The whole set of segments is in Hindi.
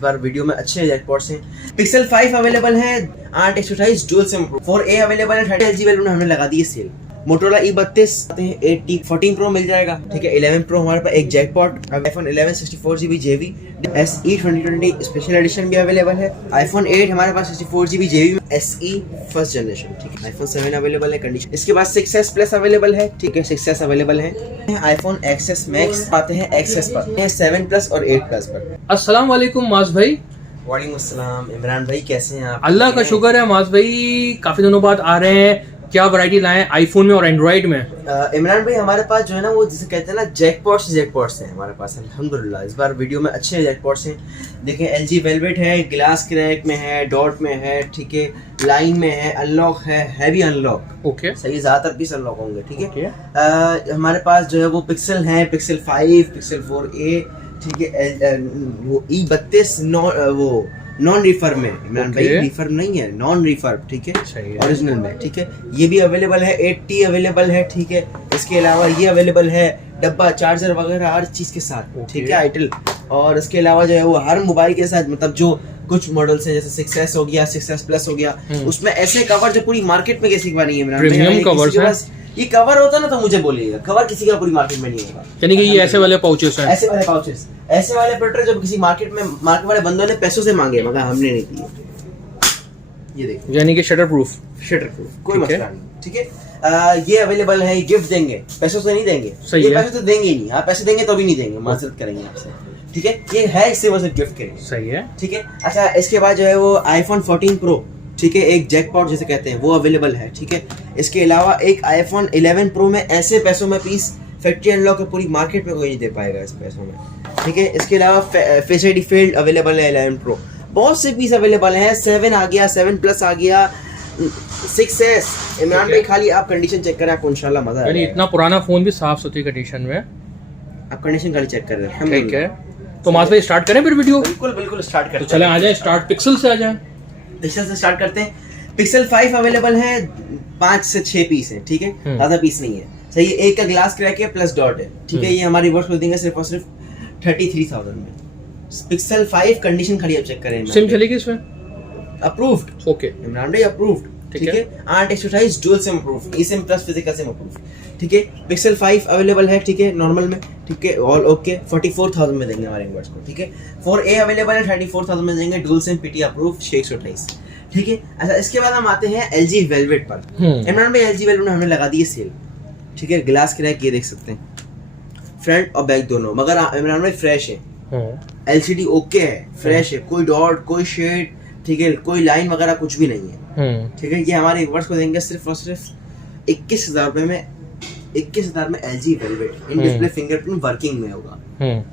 इस बार वीडियो में अच्छे जैकपॉट्स हैं। पिक्सल 5 अवेलेबल है 8/128 डुअल सिम, 4A अवेलेबल है 30 LG वेरिएंट में हमने लगा दी है सेल। मोटोरोला E32 आते हैं 8T 14 Pro मिल जाएगा, ठीक है। 11 Pro हमारे पास एक jackpot, iPhone 11 64GB JB SE 2020 special edition भी अवेलेबल है। आईफोन 8 हमारे पास 64GB JB में SE फर्स्ट जनरेशन, ठीक है। आईफोन 7 अवेलेबल है कंडीशन। इसके बाद 6S Plus अवेलेबल है, ठीक है। 6S अवेलेबल है। आईफोन XS Max आते हैं XS पर, 7 Plus और 8 Plus पर। अस्सलाम वालेकुम माज भाई। वालेकुम अस्सलाम इमरान भाई, कैसे हैं आप? अल्लाह का शुक्र है माज भाई, काफी दिनों बाद आ रहे हैं। क्या वैरायटी लाए आईफोन में और एंड्रॉइड में? इमरान भाई हमारे पास जो है ना वो जिसे कहते हैं ना जैकपॉट्स हैं हमारे पास अल्हम्दुलिल्लाह। इस बार वीडियो में अच्छे जैकपॉट्स हैं। देखें LG वेलवेट है, ग्लास क्रैक में है, डॉट में है, ठीक है। लाइन में है, अनलॉक है, हैवी अनलॉक, ओके सही, ज्यादातर पीस अनलॉक होंगे, ठीक है। हमारे पास जो है वो पिक्सल है, पिक्सल 5, पिक्सल 4A, ठीक है। वो E32 वो नॉन रिफर्ब में, इमरान भाई रिफर्ब नहीं है, नॉन रिफर्ब, ठीक है, ओरिजिनल में, ठीक है। ये भी अवेलेबल है, 8T अवेलेबल है, ठीक है। इसके अलावा ये अवेलेबल है डब्बा, चार्जर वगैरह हर चीज के साथ, ठीक है, आइटल। और इसके अलावा जो है वो हर मोबाइल के साथ, मतलब जो कुछ मॉडल्स हैं जैसे 6S हो गया, 6S Plus हो गया, उसमें ऐसे कवर जो पूरी मार्केट में किसी का नहीं है इमरान भाई। प्रीमियम कवर्स है। ये कवर होता ना तो मुझे बोलिएगा, कवर किसी का पूरी मार्केट में नहीं होगा। यानी कि ये ऐसे वाले पाउचेस हैं, ऐसे वाले पाउचेस, ऐसे वाले प्रोडक्ट जो किसी मार्केट वाले बंदों ने पैसों से मांगे मगर हमने नहीं दिए। ये देखो, यानी कि शटर प्रूफ, कोई मसला नहीं, ठीक है। ये अवेलेबल है, गिफ्ट देंगे, पैसों से नहीं देंगे, सही ये है। पैसे तो देंगे ही नहीं, आप पैसे देंगे तो भी नहीं देंगे, माजरत करेंगे आपसे, ठीक है। ये है, इससे वजह गिफ्ट करेंगे, सही है, ठीक है। अच्छा, इसके बाद जो है वो आईफोन 14 Pro, ठीक है, एक जैकपॉट जिसे कहते हैं वो अवेलेबल है, ठीक है। इसके अलावा एक आईफोन 11 Pro में ऐसे पैसों में पीस फैक्ट्री अनलॉक है, पूरी मार्केट में कोई नहीं दे पाएगा इस पैसों में, ठीक है। इसके अलावा फेस आईडी फील्ड अवेलेबल है 11 Pro, बहुत से पीस अवेलेबल हैं। 7 आ गया, 7 Plus आ गया, 6S। इमरान भाई खाली आप कंडीशन चेक करें, आपको इंशाल्लाह मजा आएगा। यानी इतना पुराना फोन भी साफ सुथरी कंडीशन में, आप कंडीशन खाली चेक कर रहे हैं, ठीक है। तो माज भाई स्टार्ट करें फिर वीडियो? बिल्कुल स्टार्ट करते तो हैं। चले आ जाए, स्टार्ट पिक्सल से आ जाए। पिक्सल से स्टार्ट करते हैं। पिक्सल 5 अवेलेबल है, 5 से 6 पीस है, ठीक है, ज्यादा पीस नहीं है, सही है। एक का ग्लास क्रैक है, प्लस डॉट है, ठीक है। ये हमारी वर्ष देंगे सिर्फ और सिर्फ 33,000 में। पिक्सल 5 कंडीशन खाली आप चेक करें। सिम चलेगी इसमें? अप्रूव्ड, ओके इमरान भाई अप्रूव्ड, ठीक है। 8/128 dual SIM approved, eSIM plus physical SIM approved, ठीक है। पिक्सल 5 अवेलेबल है, ठीक है, नॉर्मल में, ठीक है, ऑल ओके, 44,000 में देंगे हमारे इन्वर्स को, ठीक है। 4A अवेलेबल है 34,000 में देंगे, डुअल सिम PT अप्रूव्ड 628, ठीक है। अच्छा, इसके बाद हम आते हैं LG वेलवेट पर। इमरान भाई LG वेलवेट में हमने लगा दी है सेल, ठीक है। ग्लास क्रैक ये देख सकते हैं, फ्रंट और बैक दोनों, मगर इमरान भाई फ्रेश है, LCD ओके है, फ्रेश है, कोई डॉट, कोई शेड, ठीक है, कोई लाइन वगैरह कुछ भी नहीं है, ठीक है। ये हमारे व्यूअर्स को देंगे सिर्फ और सिर्फ 21,000 रुपए में, 21,000 में LG velvet in display fingerprint working में होगा,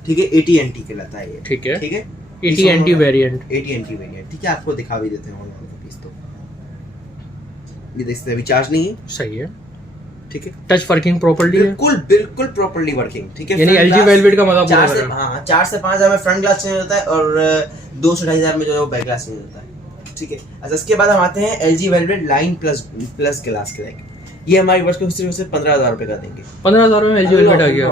ठीक है। AT&T कहलाता है ये, ठीक है, ठीक है। AT&T वेरिएंट, ठीक है, आपको दिखा भी देते हैं ऑन पीस। तो ये देखते हैं, अभी चार्ज नहीं है, सही है, ठीक है। टच वर्किंग प्रॉपर्ली है, बिल्कुल प्रॉपर्ली वर्किंग, ठीक है। यानी LG वेलवेट का मतलब 4 से 5,000 में फ्रंट ग्लास चेंज होता है और 2 से 2,500 में जो है वो बैक ग्लास चेंज होता है, ठीक है। अच्छा, इसके बाद हम आते हैं LG velvet line plus glass crack. ये हमारी वर्ष को सिर्फ 15,000 रुपए का देंगे। 15,000 में LG वेलवेट आ गया,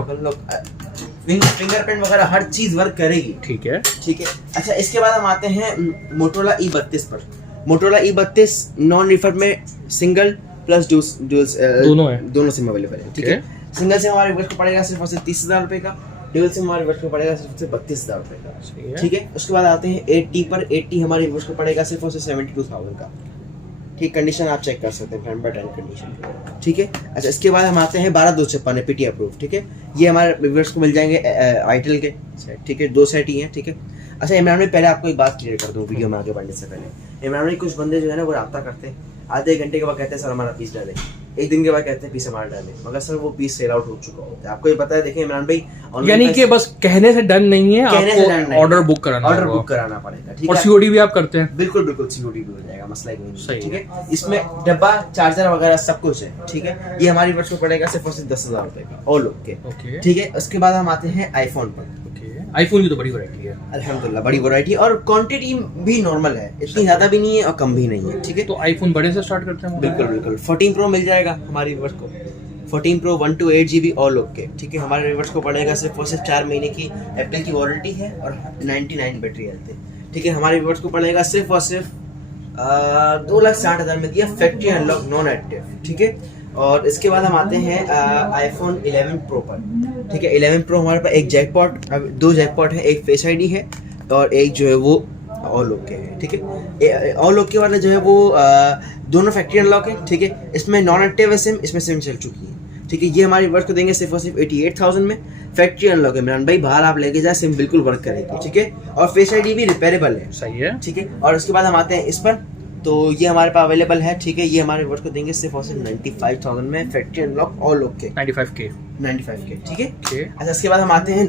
फिंगरप्रिंट वगैरह हर चीज वर्क करेगी, ठीक है, ठीक है। अच्छा, इसके बाद हम आते हैं मोटोरोला E32 पर। मोटोरोला E32 नॉन रिफर्ब में सिंगल प्लस दोनों सिम अवेलेबल है, ठीक है। सिंगल सिम हमारे वर्ष को पड़ेगा सिर्फ और सिर्फ 30,000 रुपए का, डुअल सिम हमारे वर्ष को पड़ेगा सिर्फ 32,000 रुपए का, ठीक है। उसके बाद आते हैं 8T पर। 8T हमारे वर्ष को पड़ेगा सिर्फ और सिर्फ 72,000 का, ठीक। कंडीशन आप चेक कर सकते हैं, 10/10 कंडीशन, ठीक है। अच्छा, इसके बाद हम आते हैं 12/256 PT अप्रूव, ठीक है। ये हमारे व्यूअर्स को मिल जाएंगे आइटल के, ठीक है, 2 सेट ही हैं, ठीक है। अच्छा, इमरान भाई पहले आपको एक बात क्लियर कर दूं वीडियो में आगे बढ़ने से पहले। इमरान भाई कुछ बंदे जो है ना वो रब्ता करते हैं, आधे घंटे के बाद कहते हैं सर हमारा पीस डालें, एक दिन के बाद कहते हैं पीस हमारा डालें, मगर सर वो पीस सेल आउट हो चुका होता है, आपको ये पता है। देखिए इमरान भाई, यानी कि बस कहने से डन नहीं है, आपको ऑर्डर बुक कराना पड़ेगा, ठीक है। और COD भी आप करते हैं? बिल्कुल COD भी हो जाएगा, मसला ही नहीं, ठीक है। इसमें डब्बा, चार्जर वगैरह सब कुछ है, ठीक है। ये हमारी वर्ष को पड़ेगा सिर्फ और सिर्फ 10,000 रुपए का, ऑल ओके, ठीक है। उसके बाद हम आते हैं आईफोन पर। आईफोन की तो बड़ी वैरायटी है अल्हम्दुलिल्लाह, बड़ी वैरायटी और क्वांटिटी भी नॉर्मल है, इतनी ज्यादा भी नहीं है और कम भी नहीं है, ठीक है। तो आईफोन बड़े से स्टार्ट करते हैं? बिल्कुल 14 Pro मिल जाएगा हमारी व्यूअर्स को, 14 Pro 128 GB ऑल ओके, ठीक है। हमारे व्यूअर्स को पड़ेगा सिर्फ और सिर्फ 4 महीने की एप्पल की वारंटी है और 99 बैटरी हेल्थ है, ठीक है, हमारे व्यूअर्स को पड़ेगा सिर्फ और सिर्फ 2,60,000 में दिया, फैक्ट्री अनलॉक नॉन एक्टिव, ठीक है। और इसके बाद हम आते हैं आईफोन 11 प्रो पर, ठीक है। 11 प्रो हमारे पास एक जैकपॉट, दो जैकपॉट है, एक फेस आईडी है और एक जो है वो ऑल लॉक के है, ठीक है। ऑल लॉक के वाले जो है वो दोनों फैक्ट्री अनलॉक है, ठीक है। इसमें नॉन एक्टिव है सिम, इसमें सिम चल चुकी है, ठीक है। ये हमारे व्यूअर्स को देंगे सिर्फ और सिर्फ 88,000 में, फैक्ट्री अनलॉक है इमरान भाई, बाहर आप लेके जाए सिम बिल्कुल वर्क करेगी, ठीक है। और फेस आईडी भी रिपेयरेबल है, सही है, ठीक है। और उसके बाद हम आते हैं इस पर, तो ये हमारे पास अवेलेबल है, ठीक है। ये हमारे व्यूअर्स को देंगे सिर्फ और सिर्फ 95,000 में, फैक्ट्री अनलॉक ऑल लॉक के 95K, ठीक है। अच्छा, इसके बाद हम आते हैं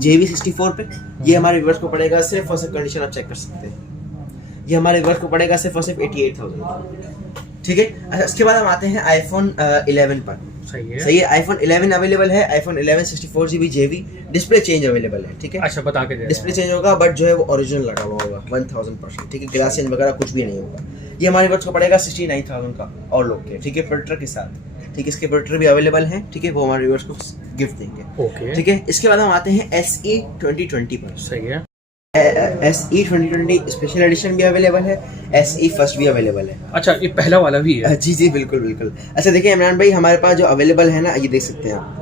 JV64 पे। ये हमारे व्यूअर्स को पड़ेगा सिर्फ और सिर्फ, कंडीशन आप चेक कर सकते हैं, ये हमारे व्यूअर्स को पड़ेगा सिर्फ और सिर्फ 88,000, ठीक है। अच्छा, इसके बाद हम आते हैं आईफोन 11 पर, सही है, सही है। आईफोन 11 अवेलेबल है, iPhone 11 64GB JV, display change available है, ठीक है। अच्छा बता के दे, डिस्प्ले चेंज होगा बट जो है वो ओरिजिनल लगा हुआ होगा 1000%, ठीक है। ग्लास चेंज वगैरह कुछ भी नहीं होगा। ये हमारे व्यूअर्स को पड़ेगा 69,000 का और लोग के, ठीक है, प्रोटेक्टर के साथ, ठीक है। इसके प्रोटेक्टर भी अवेलेबल हैं, ठीक है, वो हमारे व्यूअर्स को गिफ्ट देंगे, ओके, ठीक है। इसके बाद हम आते हैं SE 2020 पर, सही है। SE 2020 स्पेशल एडिशन भी अवेलेबल है, SE फर्स्ट भी अवेलेबल है। अच्छा, ये पहला वाला भी है? जी जी बिल्कुल बिल्कुल। अच्छा देखिए इमरान भाई, हमारे पास जो अवेलेबल है ना, ये देख सकते हैं आप,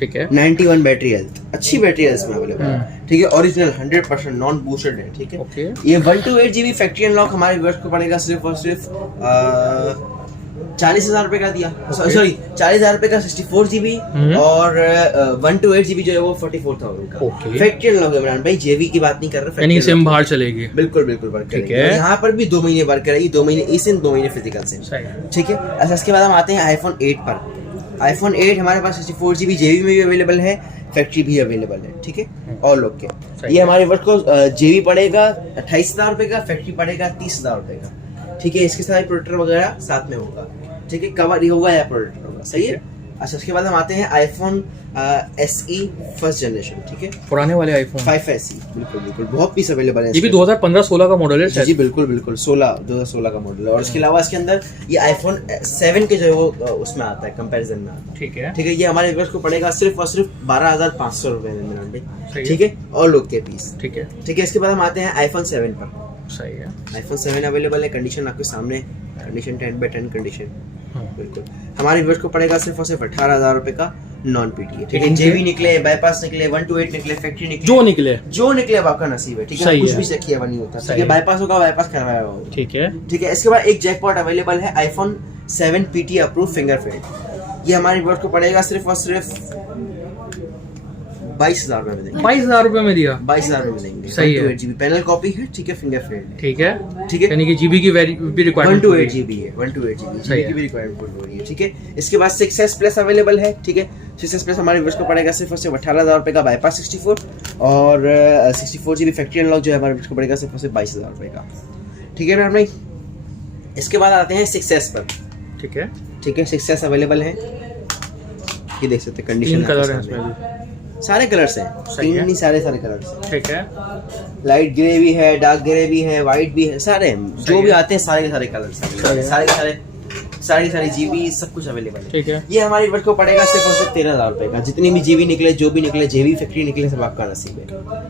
ठीक है, 91 बैटरी हेल्थ, अच्छी बैटरी है इसमें अवेलेबल है, ठीक है। ओरिजिनल 100% नॉन बूस्टेड है, ठीक है। ओके। ये 128GB फैक्ट्री अनलॉक हमारे व्यूअर्स को पड़ेगा सिर्फ और सिर्फ 40,000 रुपए का दिया, सॉरी 40,000 रुपए का 64GB और 128GB जो है वो 44,000 का। ओके। फैक्ट्री अनलॉक इमरान भाई, जेवी की बात नहीं कर रहे, यानी सिम बाहर चलेगी, बिल्कुल बिल्कुल वर्क ठीक करेगी। है। यहाँ पर भी 2 महीने वर्क करेगी, 2 महीने ई सिम, 2 महीने फिजिकल सिम, सही है, ठीक है। अच्छा, इसके बाद हम आते हैं आईफोन 8 पर। आईफोन 8 हमारे पास 64GB JV में भी अवेलेबल है, फैक्ट्री भी अवेलेबल है, ठीक है, और लोग के। ये हमारे वर्क को JV पड़ेगा 28,000 रुपए का, फैक्ट्री पड़ेगा 30,000 रुपए का, ठीक है। इसके साथ प्रोटेक्टर वगैरह साथ में होगा, ठीक है, कवर ही होगा या प्रोटेक्टर होगा, सही है। अच्छा, उसके बाद हम आते हैं आईफोन SE फर्स्ट जनरेशन, ठीक है, पुराने वाले आईफोन 5SE, बिल्कुल बिल्कुल, बहुत पीस अवेलेबल है। ये भी 2015-16 का मॉडल है, जी बिल्कुल बिल्कुल, 2016 का मॉडल है। और इसके अलावा इसके अंदर ये आईफोन 7 के जो है वो उसमें आता है, कंपैरिजन में आता है, ठीक है, ठीक है। ये हमारे व्यूअर्स को पड़ेगा सिर्फ और सिर्फ 12,500 रुपए में इमरान भाई, ठीक है, और लोग के पीस, ठीक है, ठीक है। इसके बाद हम आते हैं आईफोन 7 पर, सही है। आईफोन 7 अवेलेबल है, कंडीशन आपके सामने, कंडीशन 10/10 कंडीशन, बिल्कुल। हमारे व्यूअर्स को पड़ेगा सिर्फ और सिर्फ 18,000 रुपए का नॉन पीटी, ठीक है। JV निकले, बाईपास निकले, 128 निकले, फैक्ट्री निकले, जो निकले अब आपका नसीब है, ठीक है, कुछ भी चेक किया हुआ नहीं होता, ठीक है। बाईपास होगा, बाईपास करवाया होगा, ठीक है, ठीक है। इसके बाद एक जैकपॉट अवेलेबल है, आईफोन 7 PT अप्रूव फिंगरप्रिंट। ये हमारे व्यूअर्स को पड़ेगा सिर्फ और सिर्फ 22,000 रुपए में देंगे, 22,000 रुपए में दिया, 22,000 में देंगे, सही है। 128GB पैनल कॉपी है, ठीक है, फिंगरप्रिंट, ठीक है, ठीक है। यानी कि जीबी की भी रिक्वायरमेंट 128GB है, 128GB की भी रिक्वायरमेंट हो रही है, ठीक है। इसके बाद 6S प्लस अवेलेबल है, ठीक है। 6S प्लस हमारे व्यूअर्स को पड़ेगा सिर्फ और सिर्फ 18,000 रुपए का, बाईपास 64 और 64GB फैक्ट्री अनलॉक जो है हमारे व्यूअर्स को पड़ेगा सिर्फ और सिर्फ 22,000 रुपए का, ठीक है ना भाई। इसके बाद आते हैं 6S पर, ठीक है, ठीक है। 6S अवेलेबल है, ये देख सकते हैं, कंडीशन कलर है इसमें भी, सारे कलर्स हैं, सही है, नहीं सारे कलर्स हैं, ठीक है। लाइट ग्रे भी है, डार्क ग्रे भी है, व्हाइट भी है, सारे हैं, जो भी आते हैं सारे के सारे कलर्स हैं, सारे के सारे जीबी सब कुछ अवेलेबल है, ठीक है। ये हमारी वर्क को पड़ेगा सिर्फ और सिर्फ 13,000 रुपए का। जितनी भी जीबी निकले, जो भी निकले, जेबी फैक्ट्री निकले, सब आपका नसीब है,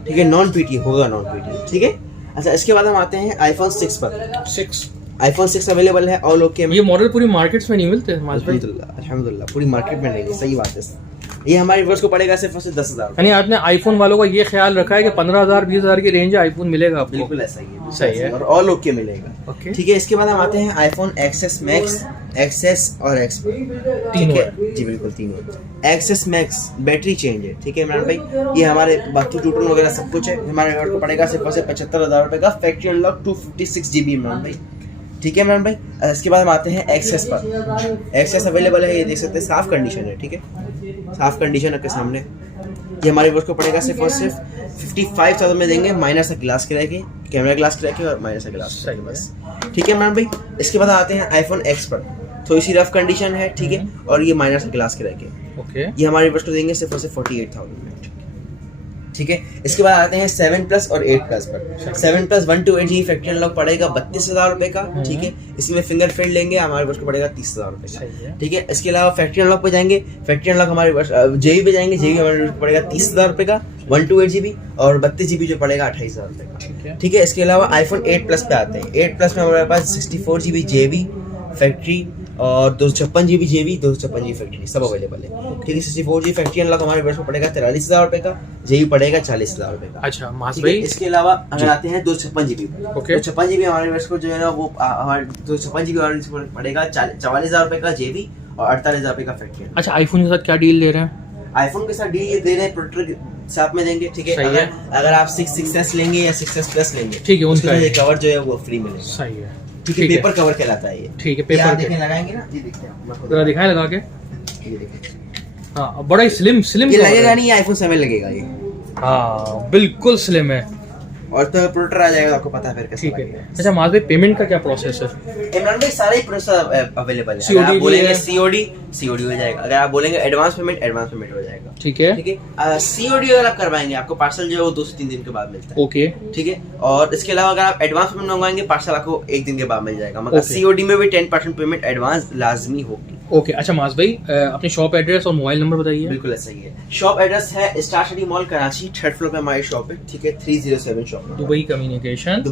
ठीक है। नॉन पीटी होगा, नॉन पीटी, ठीक है। अच्छा, इसके बाद हम आते हैं आईफोन 6 पर। 6 आईफोन 6 अवेलेबल है ऑल ओके में। ये मॉडल पूरी मार्केट्स में नहीं मिलते, अल्हम्दुलिल्लाह पूरी मार्केट में नहीं है, सही बात है। ये हमारे व्यूअर्स को पड़ेगा सिर्फ और सिर्फ 10,000। यानी आपने आईफोन वालों का ये ख्याल रखा है कि 15,000 20,000 की रेंज आईफोन मिलेगा आपको, बिल्कुल ऐसा ही है, सही है, और ऑल ओके मिलेगा, ओके, ठीक है। इसके बाद हम आते हैं आईफोन XS Max, XS और X पर, ठीक है जी बिल्कुल, तीनों। XS Max बैटरी चेंज है, ठीक है इमरान भाई। ये हमारे बाकी टूटन वगैरह सब कुछ है, हमारे व्यूअर्स को पड़ेगा सिर्फ और सिर्फ 75,000 रुपए का, फैक्ट्री अनलॉक 256GB इमरान भाई, ठीक है इमरान भाई। इसके बाद हम आते हैं XS पर। XS अवेलेबल है, ये देख सकते हैं, साफ कंडीशन है, ठीक है, साफ कंडीशन आपके सामने। ये हमारे व्यूअर्स को पड़ेगा सिर्फ और सिर्फ 55,000 में देंगे, माइनर सा ग्लास के रह के, कैमरा ग्लास के रह के और माइनर सा ग्लास के, बस, ठीक है इमरान भाई। इसके बाद आते हैं आईफोन X पर, थोड़ी सी रफ कंडीशन है, ठीक है, और ये माइनर सा ग्लास के रह के, ओके। ये हमारे व्यूअर्स को देंगे सिर्फ और सिर्फ 48,000 में, ठीक है। इसके बाद आते हैं 7 प्लस और 8 प्लस पर। 7 प्लस 1 to 8 जी फैक्ट्री अनलॉक पड़ेगा 32,000 रुपए का, ठीक है। इसमें फिंगरप्रिंट लेंगे हमारे पास को पड़ेगा 30,000 रुपए का, ठीक है। इसके अलावा फैक्ट्री अनलॉक पे जाएंगे, फैक्ट्री अनलॉक हमारे पास जेबी पे जाएंगे, जेबी हमारे पास पड़ेगा 30,000 रुपए का 1 to 8 GB, और 32 GB जो पड़ेगा 28,000 रुपए का, ठीक है। इसके अलावा आईफोन 8 प्लस पे आते हैं। 8 प्लस में हमारे पास 64 GB जेबी फैक्ट्री और 256 GB जेबी, 256 GB फैक्ट्री सब अवेलेबल है, ठीक है। 64 GB फैक्ट्री अनलॉक हमारे पास को पड़ेगा 43,000 रुपए का, जेबी पड़ेगा 40,000 रुपए का। अच्छा मास भाई, इसके अलावा अगर आते हैं 256 GB, 256 GB हमारे पास को जो है ना वो हमारे 256 GB हमारे पड़ेगा 44,000 रुपए का जेबी और 48,000 रुपए का फैक्ट्री। अच्छा आईफोन के साथ क्या डील ले रहे हैं? आईफोन के साथ डील ये दे रहे हैं, प्रोटेक्टर साथ में देंगे, ठीक है। अगर आप 6S लेंगे या 6S प्लस लेंगे, ठीक है, उनका कवर जो है वो फ्री मिलेगा। सही है, ठीक है। पेपर कवर कहलाता है ये, ठीक है। पेपर देखने लगाएंगे ना, ये देखते हैं, जरा दिखाएं लगा के। ये देखिए, हाँ बड़ा ही स्लिम ये लगेगा नहीं, आईफोन 7 लगेगा ये। हाँ बिल्कुल स्लिम है, और तो प्रोटेक्टर आ जाएगा, आपको पता है फिर कैसे ठीक है। अच्छा मास भाई पेमेंट का क्या प्रोसेस है? इमरान भाई सारे ही प्रोसेस अवेलेबल है। अगर आप बोलेंगे सीओडी हो जाएगा, अगर आप बोलेंगे एडवांस पेमेंट हो जाएगा, ठीक है, ठीक है। सीओडी अगर आप करवाएंगे आपको पार्सल जो है वो 2 से 3 दिन के बाद मिलता है, ओके, ठीक है। और इसके अलावा अगर आप एडवांस पेमेंट मंगवाएंगे पार्सल आपको 1 दिन के बाद मिल जाएगा, मगर सीओडी में भी 10% पेमेंट एडवांस लाजमी होगी। ओके अच्छा मास भाई अपने शॉप एड्रेस और मोबाइल नंबर बताइए। बिल्कुल ऐसा ही है। शॉप एड्रेस है star city mall Karachi, 3rd floor पे हमारी शॉप है, ठीक है। 307 शॉप, दुबई कम्युनिकेशन,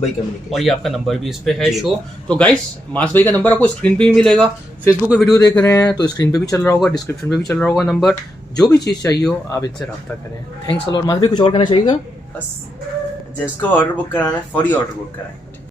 और ये आपका नंबर भी इस पे है शो। तो गाइस मास भाई का नंबर आपको स्क्रीन पे भी मिलेगा, फेसबुक पे वीडियो देख रहे हैं तो स्क्रीन पे भी चल रहा होगा, डिस्क्रिप्शन पे भी चल रहा होगा नंबर। जो भी चीज चाहिए हो आप इनसे रब्ता करें। Thanks a lot. मास भाई कुछ और कहना चाहिएगा? बस जिसको ऑर्डर बुक कराना है फौरी ऑर्डर बुक कराएं।